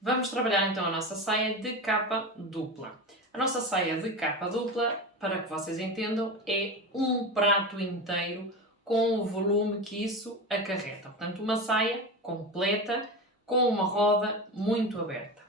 Vamos trabalhar então a nossa saia de capa dupla. A nossa saia de capa dupla, para que vocês entendam, é um prato inteiro com o volume que isso acarreta. Portanto, uma saia completa com uma roda muito aberta.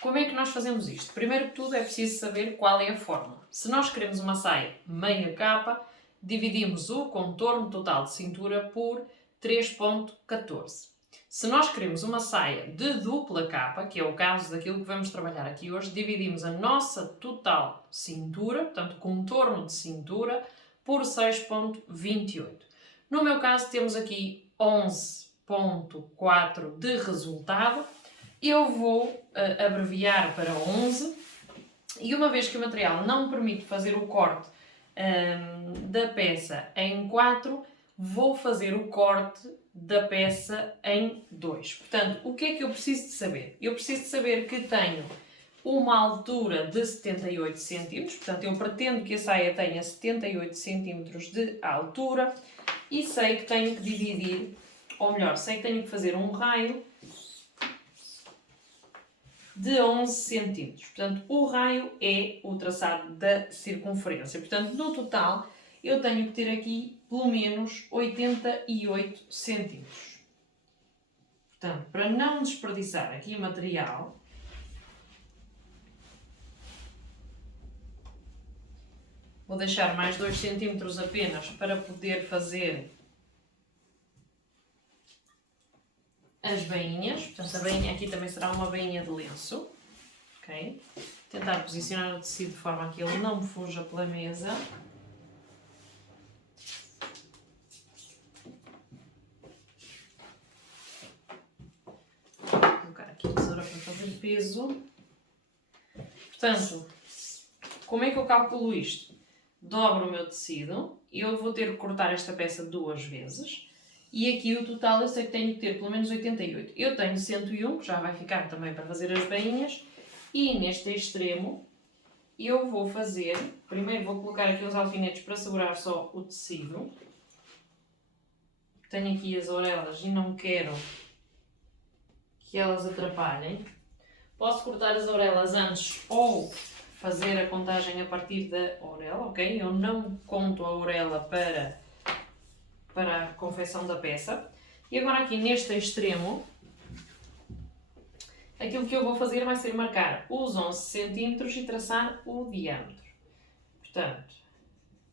Como é que nós fazemos isto? Primeiro que tudo é preciso saber qual é a fórmula. Se nós queremos uma saia meia capa, dividimos o contorno total de cintura por 3,14. Se nós queremos uma saia de dupla capa, que é o caso daquilo que vamos trabalhar aqui hoje, dividimos a nossa total cintura, portanto contorno de cintura, por 6,28. No meu caso temos aqui 11,4 de resultado. Eu vou abreviar para 11 e uma vez que o material não me permite fazer o corte da peça em 4, vou fazer o corte da peça em 2. Portanto, o que é que eu preciso de saber? Eu preciso de saber que tenho uma altura de 78 cm, portanto eu pretendo que a saia tenha 78 cm de altura e sei que tenho que dividir, ou melhor, sei que tenho que fazer um raio de 11 cm. Portanto, o raio é o traçado da circunferência. Portanto, no total, eu tenho que ter aqui pelo menos 88 cm. Portanto, para não desperdiçar aqui material, vou deixar mais 2 cm apenas para poder fazer as bainhas. Portanto, a bainha aqui também será uma bainha de lenço. Ok? Tentar posicionar o tecido de forma a que ele não me fuja pela mesa. Vou colocar aqui a tesoura para fazer peso. Portanto, como é que eu calculo isto? Dobro o meu tecido, eu vou ter que cortar esta peça 2 vezes e aqui o total eu sei que tenho que ter pelo menos 88. Eu tenho 101, que já vai ficar também para fazer as bainhas, e neste extremo eu vou fazer, primeiro vou colocar aqui os alfinetes para segurar só o tecido. Tenho aqui as orelhas e não quero que elas atrapalhem. Posso cortar as orelhas antes ou fazer a contagem a partir da orelha, ok? Eu não conto a orelha para a confecção da peça. E agora aqui neste extremo, aquilo que eu vou fazer vai ser marcar os 11 cm e traçar o diâmetro. Portanto,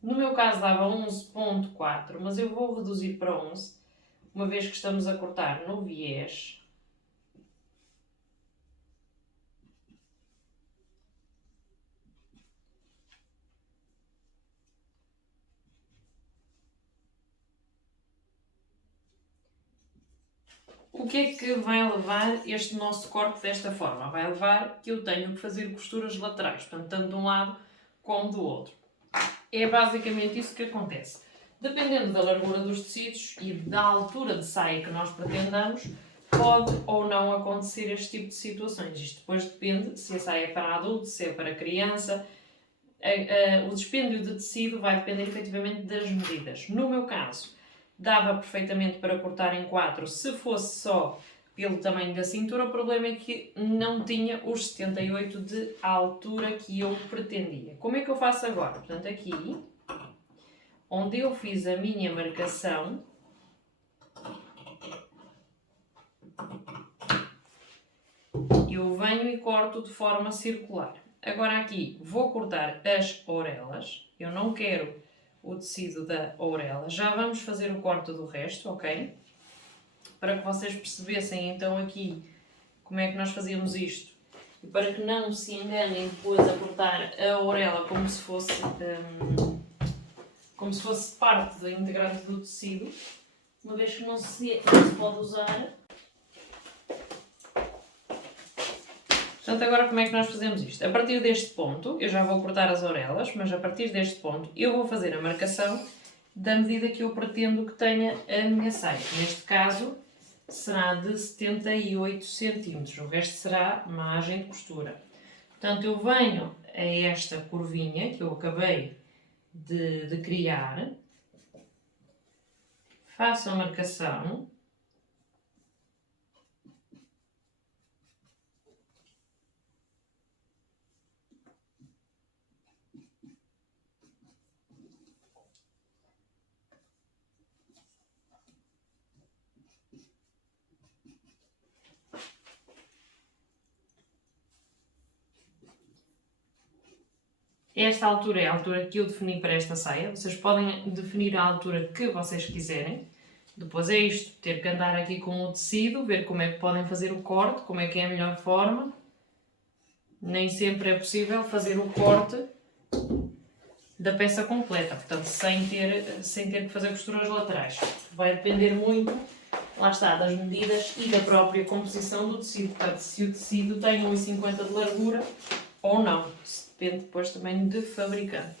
no meu caso dava 11,4, mas eu vou reduzir para 11, uma vez que estamos a cortar no viés. O que é que vai levar este nosso corte desta forma? Vai levar que eu tenho que fazer costuras laterais, portanto, tanto de um lado como do outro. É basicamente isso que acontece. Dependendo da largura dos tecidos e da altura de saia que nós pretendamos, pode ou não acontecer este tipo de situações. Isto depois depende se a saia é para adulto, se é para criança. O dispêndio de tecido vai depender efetivamente das medidas. No meu caso, dava perfeitamente para cortar em 4 se fosse só pelo tamanho da cintura. O problema é que não tinha os 78 de altura que eu pretendia. Como é que eu faço agora? Portanto, aqui, onde eu fiz a minha marcação, eu venho e corto de forma circular. Agora aqui vou cortar as orelhas. Eu não quero o tecido da orelha. Já vamos fazer o corte do resto, ok? Para que vocês percebessem então aqui como é que nós fazíamos isto. E para que não se enganem depois a cortar a orelha como se fosse parte da integrante do tecido, uma vez que não se pode usar. Portanto, agora como é que nós fazemos isto? A partir deste ponto, eu já vou cortar as orelhas, mas a partir deste ponto eu vou fazer a marcação da medida que eu pretendo que tenha a minha saia. Neste caso, será de 78 cm, o resto será margem de costura. Portanto, eu venho a esta curvinha que eu acabei de criar, faço a marcação, esta altura é a altura que eu defini para esta saia. Vocês podem definir a altura que vocês quiserem. Depois é isto, ter que andar aqui com o tecido, ver como é que podem fazer o corte, como é que é a melhor forma. Nem sempre é possível fazer o corte da peça completa, portanto, sem ter que fazer costuras laterais. Vai depender muito, lá está, das medidas e da própria composição do tecido. Portanto, se o tecido tem 1,50 de largura ou não. Depende depois também de fabricante.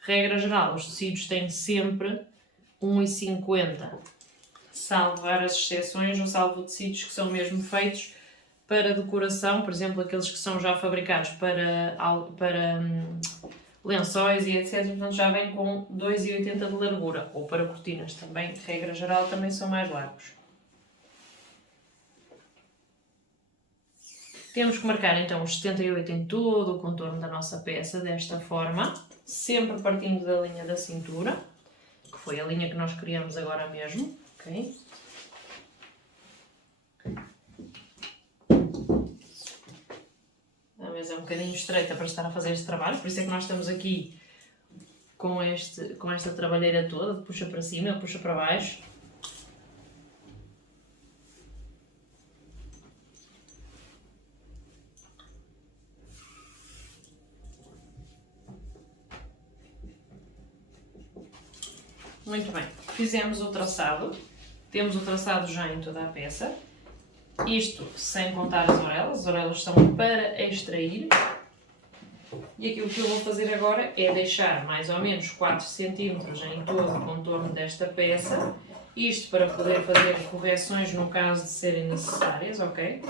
Regra geral, os tecidos têm sempre 1,50, salvo raras exceções, ou salvo tecidos que são mesmo feitos para decoração, por exemplo, aqueles que são já fabricados para lençóis e etc. Portanto, já vêm com 2,80 de largura, ou para cortinas também, regra geral, também são mais largos. Temos que marcar então os 78 em todo o contorno da nossa peça, desta forma, sempre partindo da linha da cintura, que foi a linha que nós criamos agora mesmo, ok? A mesa é um bocadinho estreita para estar a fazer este trabalho, por isso é que nós estamos aqui com esta trabalheira toda, de puxa para cima, ele puxa para baixo. Muito bem, fizemos o traçado, temos o traçado já em toda a peça, isto sem contar as orelhas são para extrair, e aquilo que eu vou fazer agora é deixar mais ou menos 4 cm em todo o contorno desta peça, isto para poder fazer correções no caso de serem necessárias, ok?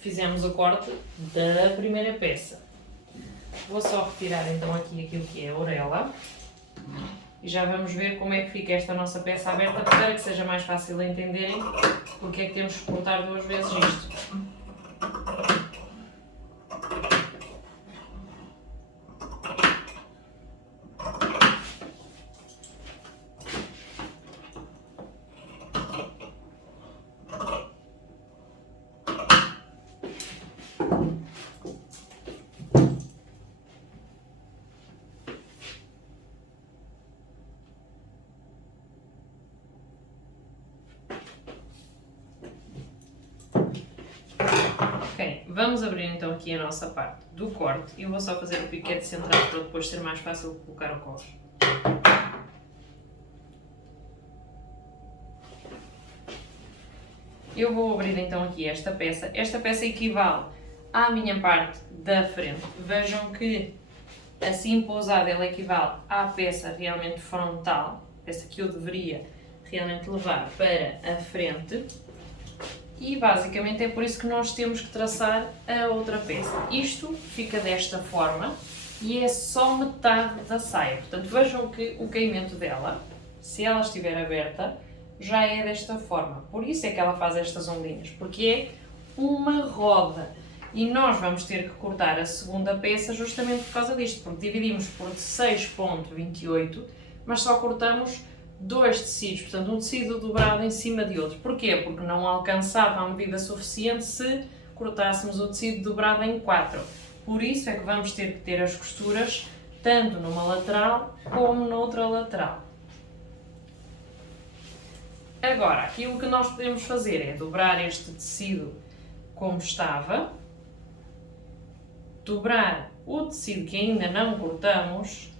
Fizemos o corte da primeira peça. Vou só retirar então aqui aquilo que é a orelha e já vamos ver como é que fica esta nossa peça aberta para que seja mais fácil de entenderem porque é que temos que cortar 2 vezes isto. Ok, vamos abrir então aqui a nossa parte do corte e eu vou só fazer o piquete central para depois ser mais fácil de colocar o corte. Eu vou abrir então aqui esta peça equivale à minha parte da frente. Vejam que assim pousada ela equivale à peça realmente frontal, peça que eu deveria realmente levar para a frente. E basicamente é por isso que nós temos que traçar a outra peça. Isto fica desta forma e é só metade da saia. Portanto, vejam que o caimento dela, se ela estiver aberta, já é desta forma. Por isso é que ela faz estas ondinhas, porque é uma roda. E nós vamos ter que cortar a segunda peça justamente por causa disto, porque dividimos por 6,28, mas só cortamos 2 tecidos, portanto um tecido dobrado em cima de outro. Porquê? Porque não alcançava a medida suficiente se cortássemos o tecido dobrado em 4. Por isso é que vamos ter que ter as costuras tanto numa lateral como noutra lateral. Agora, aquilo que nós podemos fazer é dobrar este tecido como estava, dobrar o tecido que ainda não cortamos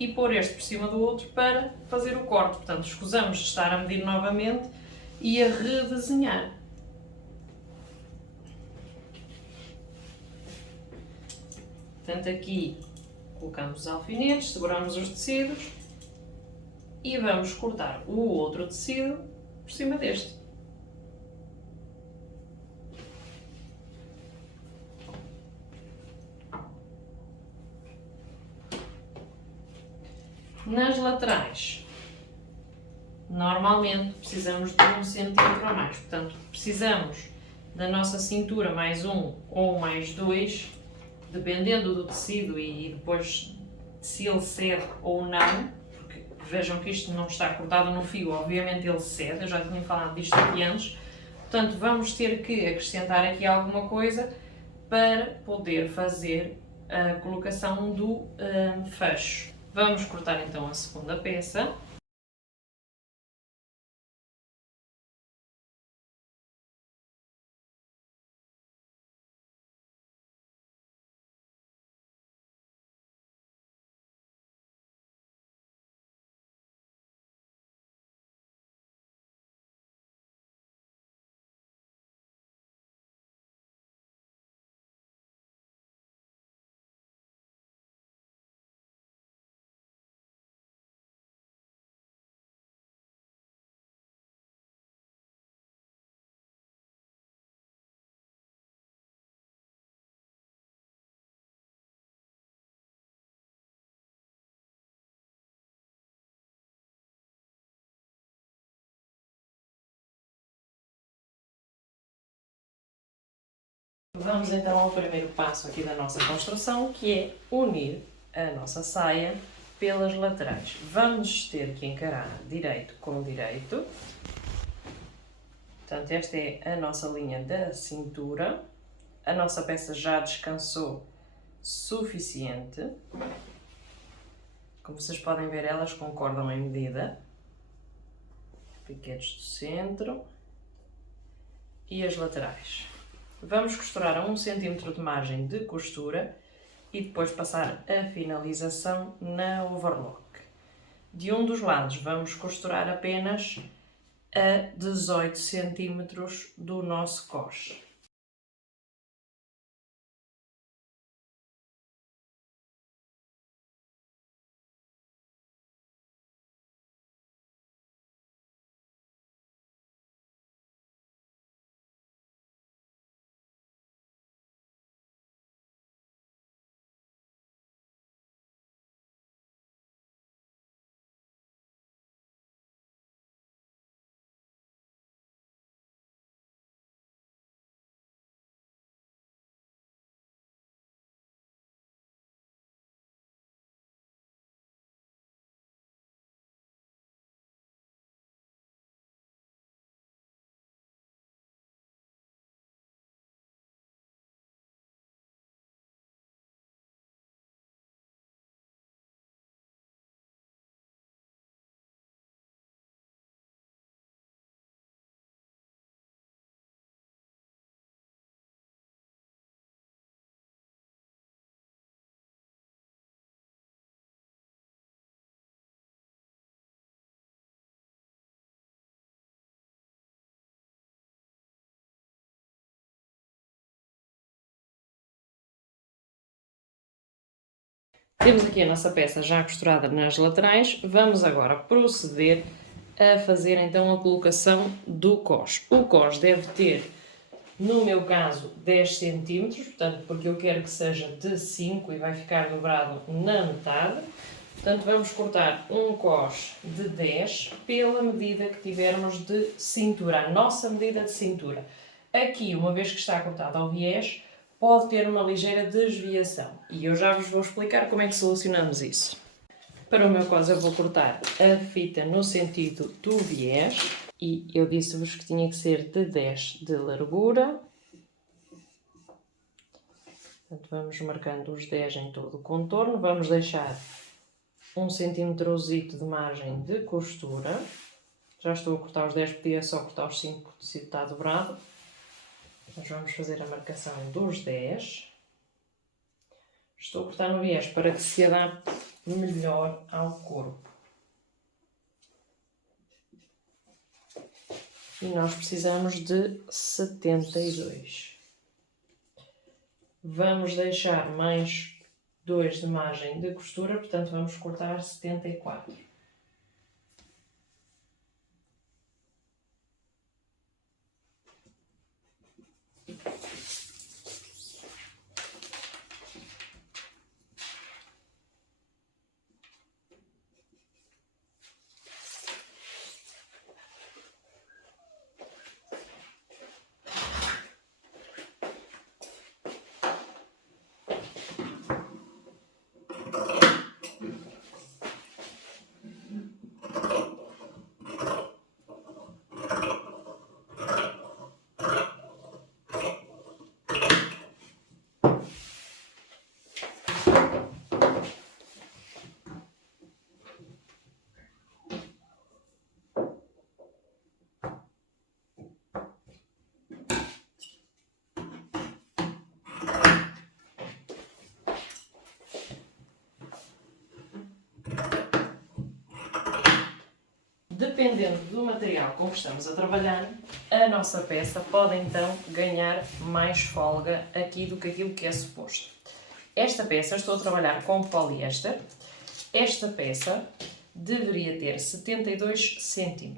e pôr este por cima do outro para fazer o corte. Portanto, escusamos de estar a medir novamente e a redesenhar. Portanto, aqui colocamos os alfinetes, seguramos os tecidos e vamos cortar o outro tecido por cima deste. Nas laterais, normalmente precisamos de 1 centímetro a mais, portanto precisamos da nossa cintura mais 1 ou mais 2, dependendo do tecido e depois se ele cede ou não, porque vejam que isto não está cortado no fio, obviamente ele cede, eu já tinha falado disto aqui antes, portanto vamos ter que acrescentar aqui alguma coisa para poder fazer a colocação do fecho. Vamos cortar então a segunda peça. Vamos então ao primeiro passo aqui da nossa construção, que é unir a nossa saia pelas laterais. Vamos ter que encarar direito com direito. Portanto, esta é a nossa linha da cintura. A nossa peça já descansou suficiente. Como vocês podem ver, elas concordam em medida. Piquetes do centro e as laterais. Vamos costurar a 1 cm de margem de costura e depois passar a finalização na overlock. De um dos lados vamos costurar apenas a 18 cm do nosso coxe. Temos aqui a nossa peça já costurada nas laterais, vamos agora proceder a fazer então a colocação do cós. O cós deve ter, no meu caso, 10 cm, portanto, porque eu quero que seja de 5 e vai ficar dobrado na metade. Portanto, vamos cortar um cós de 10 pela medida que tivermos de cintura, a nossa medida de cintura. Aqui, uma vez que está cortado ao viés, pode ter uma ligeira desviação e eu já vos vou explicar como é que solucionamos isso. Para o meu cós eu vou cortar a fita no sentido do viés e eu disse-vos que tinha que ser de 10 de largura. Portanto, vamos marcando os 10 em todo o contorno, vamos deixar 1 centímetrozito de margem de costura. Já estou a cortar os 10, podia só cortar os 5 porque o tecido está dobrado. Nós vamos fazer a marcação dos 10. Estou a cortar no viés para que se adapte melhor ao corpo. E nós precisamos de 72. Vamos deixar mais 2 de margem de costura, portanto vamos cortar 74. Dependendo do material com que estamos a trabalhar, a nossa peça pode então ganhar mais folga aqui do que aquilo que é suposto. Esta peça, estou a trabalhar com poliéster, esta peça deveria ter 72 cm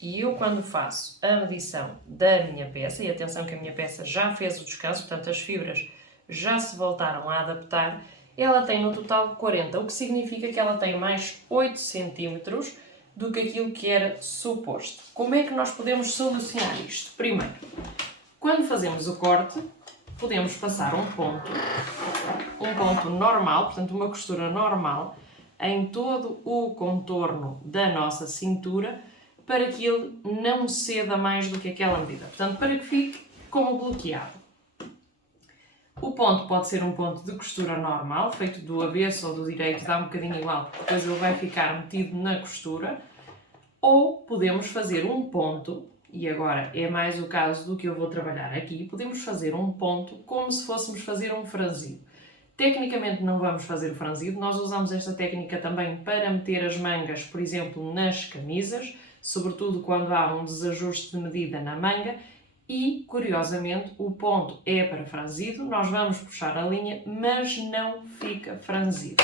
e eu quando faço a medição da minha peça, e atenção que a minha peça já fez o descanso, portanto as fibras já se voltaram a adaptar, ela tem no total 40, o que significa que ela tem mais 8 cm do que aquilo que era suposto. Como é que nós podemos solucionar isto? Primeiro, quando fazemos o corte, podemos passar um ponto normal, portanto uma costura normal, em todo o contorno da nossa cintura, para que ele não ceda mais do que aquela medida. Portanto, para que fique como bloqueado. O ponto pode ser um ponto de costura normal, feito do avesso ou do direito, dá um bocadinho igual, porque depois ele vai ficar metido na costura. Ou podemos fazer um ponto, e agora é mais o caso do que eu vou trabalhar aqui, podemos fazer um ponto como se fôssemos fazer um franzido. Tecnicamente não vamos fazer o franzido, nós usamos esta técnica também para meter as mangas, por exemplo, nas camisas, sobretudo quando há um desajuste de medida na manga, e, curiosamente, o ponto é para franzido, nós vamos puxar a linha, mas não fica franzido.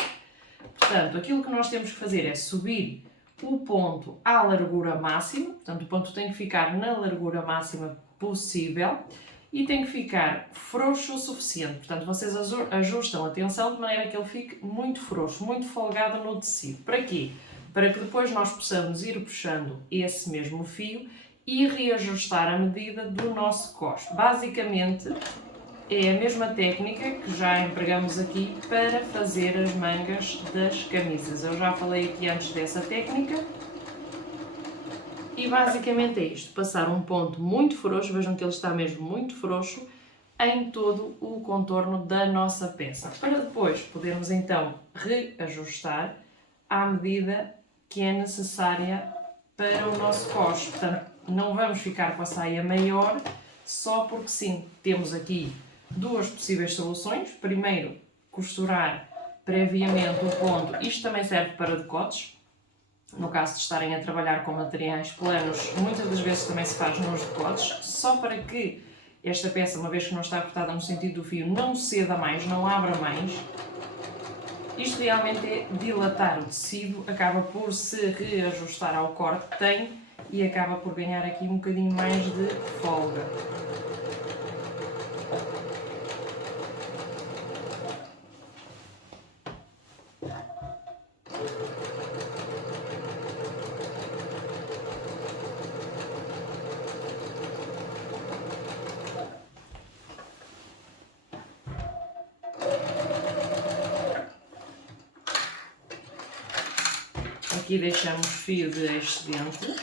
Portanto, aquilo que nós temos que fazer é subir o ponto à largura máxima, portanto o ponto tem que ficar na largura máxima possível e tem que ficar frouxo o suficiente, portanto vocês ajustam a tensão de maneira que ele fique muito frouxo, muito folgado no tecido. Para quê? Para que depois nós possamos ir puxando esse mesmo fio e reajustar a medida do nosso costo. Basicamente é a mesma técnica que já empregamos aqui para fazer as mangas das camisas. Eu já falei aqui antes dessa técnica. E basicamente é isto, passar um ponto muito frouxo, vejam que ele está mesmo muito frouxo, em todo o contorno da nossa peça. Para depois podermos então reajustar à medida que é necessária para o nosso costo. Portanto, não vamos ficar com a saia maior só porque sim. Temos aqui duas possíveis soluções. Primeiro, costurar previamente o ponto. Isto também serve para decotes. No caso de estarem a trabalhar com materiais planos, muitas das vezes também se faz nos decotes, só para que esta peça, uma vez que não está cortada no sentido do fio, não ceda mais, não abra mais. Isto realmente é dilatar o tecido, acaba por se reajustar ao corte que tem e acaba por ganhar aqui um bocadinho mais de folga. Aqui deixamos fio de excedente.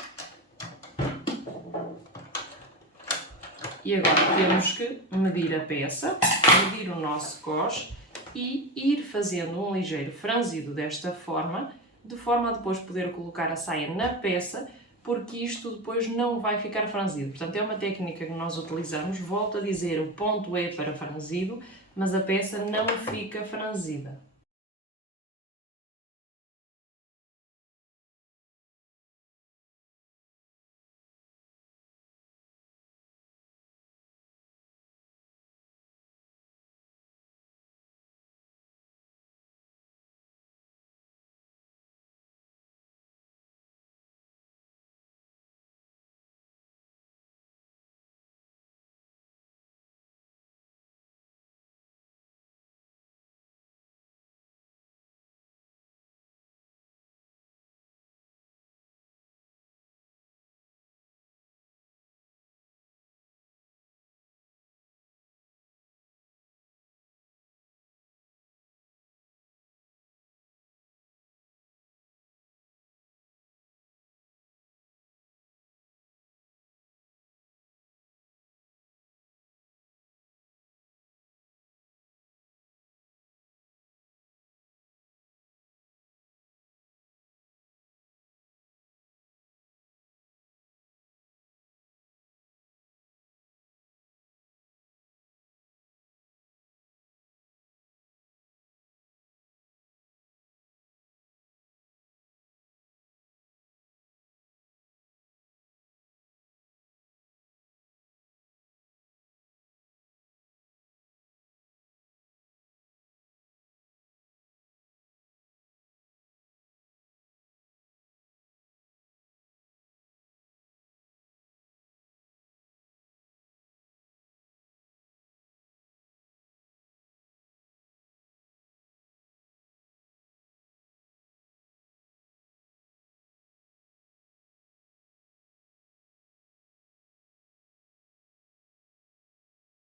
E agora temos que medir a peça, medir o nosso cos e ir fazendo um ligeiro franzido desta forma, de forma a depois poder colocar a saia na peça, porque isto depois não vai ficar franzido. Portanto, é uma técnica que nós utilizamos, volto a dizer, o ponto é para franzido, mas a peça não fica franzida.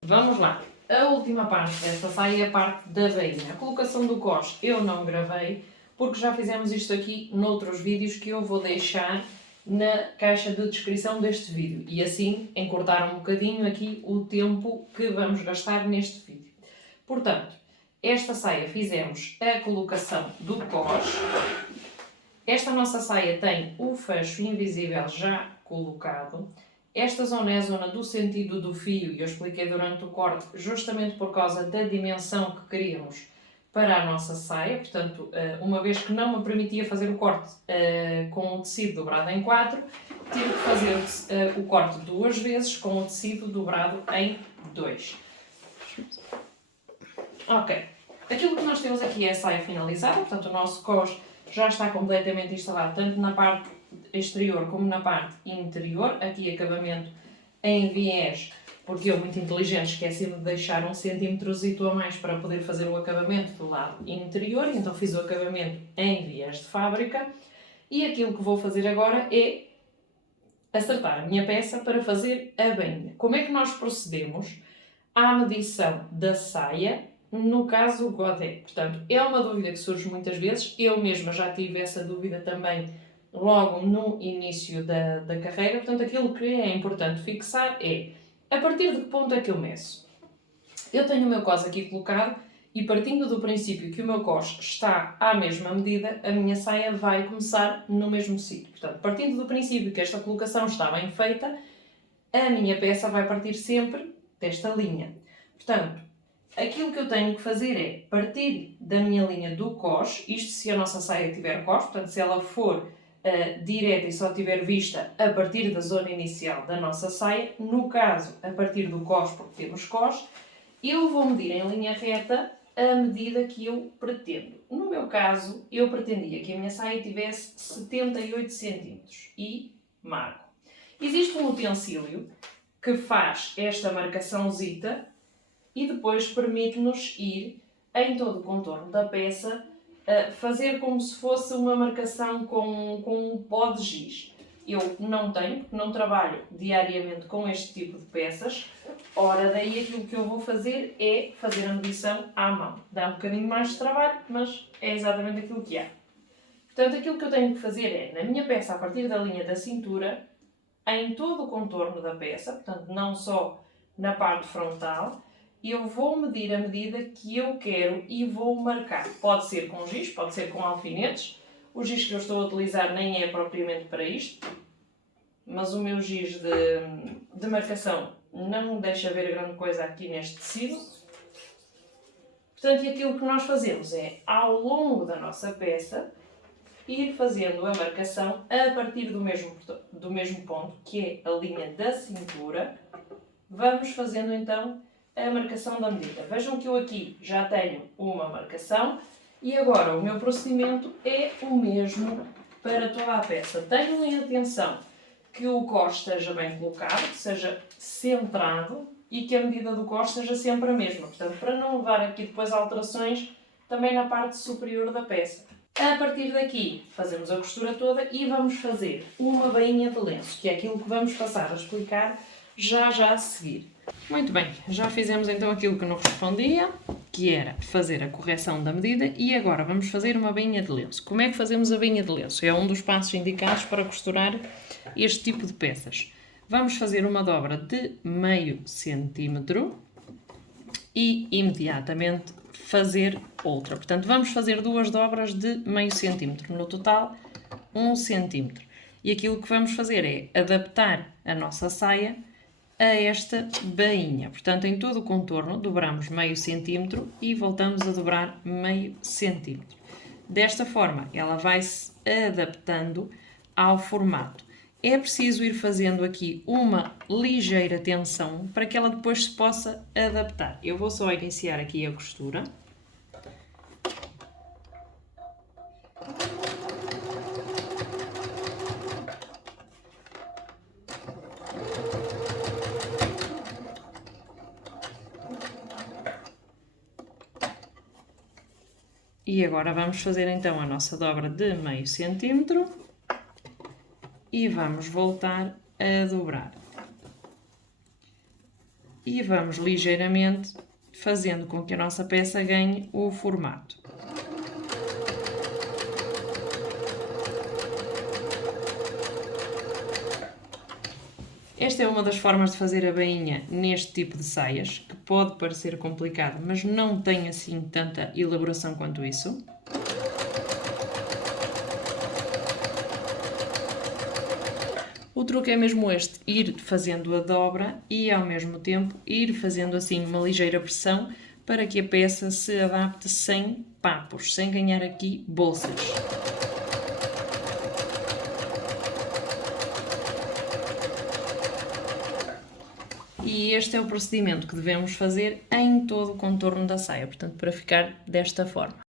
Vamos lá. A última parte desta saia é a parte da bainha. A colocação do coxe eu não gravei, porque já fizemos isto aqui noutros vídeos que eu vou deixar na caixa de descrição deste vídeo. E assim encurtar um bocadinho aqui o tempo que vamos gastar neste vídeo. Portanto, esta saia fizemos a colocação do coxe. Esta nossa saia tem o fecho invisível já colocado. Esta zona é a zona do sentido do fio e eu expliquei durante o corte justamente por causa da dimensão que queríamos para a nossa saia. Portanto, uma vez que não me permitia fazer o corte com o tecido dobrado em 4, tive que fazer o corte 2 vezes com o tecido dobrado em 2. Ok. Aquilo que nós temos aqui é a saia finalizada, portanto o nosso coxe já está completamente instalado tanto na parte exterior como na parte interior. Aqui acabamento em viés, porque eu, muito inteligente, esqueci-me de deixar 1 cm a mais para poder fazer o acabamento do lado interior, então fiz o acabamento em viés de fábrica. E aquilo que vou fazer agora é acertar a minha peça para fazer a bainha. Como é que nós procedemos à medição da saia, no caso o godé? Portanto, é uma dúvida que surge muitas vezes, eu mesma já tive essa dúvida também logo no início da carreira. Portanto, aquilo que é importante fixar é a partir de que ponto é que eu meço. Eu tenho o meu cos aqui colocado e, partindo do princípio que o meu cos está à mesma medida, a minha saia vai começar no mesmo sítio. Portanto, partindo do princípio que esta colocação está bem feita, a minha peça vai partir sempre desta linha. Portanto, aquilo que eu tenho que fazer é partir da minha linha do cos, isto se a nossa saia tiver cos, portanto, se ela for direta e só tiver vista a partir da zona inicial da nossa saia, no caso, a partir do cos, porque temos cos, eu vou medir em linha reta a medida que eu pretendo. No meu caso, eu pretendia que a minha saia tivesse 78 cm e marco. Existe um utensílio que faz esta marcaçãozita e depois permite-nos ir em todo o contorno da peça fazer como se fosse uma marcação com um pó de giz. Eu não tenho, porque não trabalho diariamente com este tipo de peças. Ora, daí aquilo que eu vou fazer é fazer a medição à mão. Dá um bocadinho mais de trabalho, mas é exatamente aquilo que há. Portanto, aquilo que eu tenho que fazer é, na minha peça, a partir da linha da cintura, em todo o contorno da peça, portanto, não só na parte frontal, eu vou medir a medida que eu quero e vou marcar. Pode ser com giz, pode ser com alfinetes. O giz que eu estou a utilizar nem é propriamente para isto, mas o meu giz de marcação não me deixa ver grande coisa aqui neste tecido. Portanto, e aquilo que nós fazemos é, ao longo da nossa peça, ir fazendo a marcação a partir do mesmo ponto, que é a linha da cintura. Vamos fazendo então a marcação da medida. Vejam que eu aqui já tenho uma marcação e agora o meu procedimento é o mesmo para toda a peça. Tenham em atenção que o cos esteja bem colocado, que seja centrado e que a medida do cos seja sempre a mesma. Portanto, para não levar aqui depois alterações também na parte superior da peça. A partir daqui fazemos a costura toda e vamos fazer uma bainha de lenço, que é aquilo que vamos passar a explicar já a seguir. Muito bem, já fizemos então aquilo que nos respondia, que era fazer a correção da medida, e agora vamos fazer uma bainha de lenço. Como é que fazemos a bainha de lenço? É um dos passos indicados para costurar este tipo de peças. Vamos fazer uma dobra de meio centímetro e imediatamente fazer outra. Portanto, vamos fazer 2 dobras de meio centímetro, no total 1 centímetro. E aquilo que vamos fazer é adaptar a nossa saia a esta bainha. Portanto, em todo o contorno dobramos meio centímetro e voltamos a dobrar meio centímetro. Desta forma, ela vai-se adaptando ao formato. É preciso ir fazendo aqui uma ligeira tensão para que ela depois se possa adaptar. Eu vou só iniciar aqui a costura. E agora vamos fazer então a nossa dobra de meio centímetro e vamos voltar a dobrar. e vamos ligeiramente fazendo com que a nossa peça ganhe o formato. Esta é uma das formas de fazer a bainha neste tipo de saias, que pode parecer complicado, mas não tem assim tanta elaboração quanto isso. O truque é mesmo este, ir fazendo a dobra e ao mesmo tempo ir fazendo assim uma ligeira pressão para que a peça se adapte sem papos, sem ganhar aqui bolsas. E este é o procedimento que devemos fazer em todo o contorno da saia, portanto, para ficar desta forma.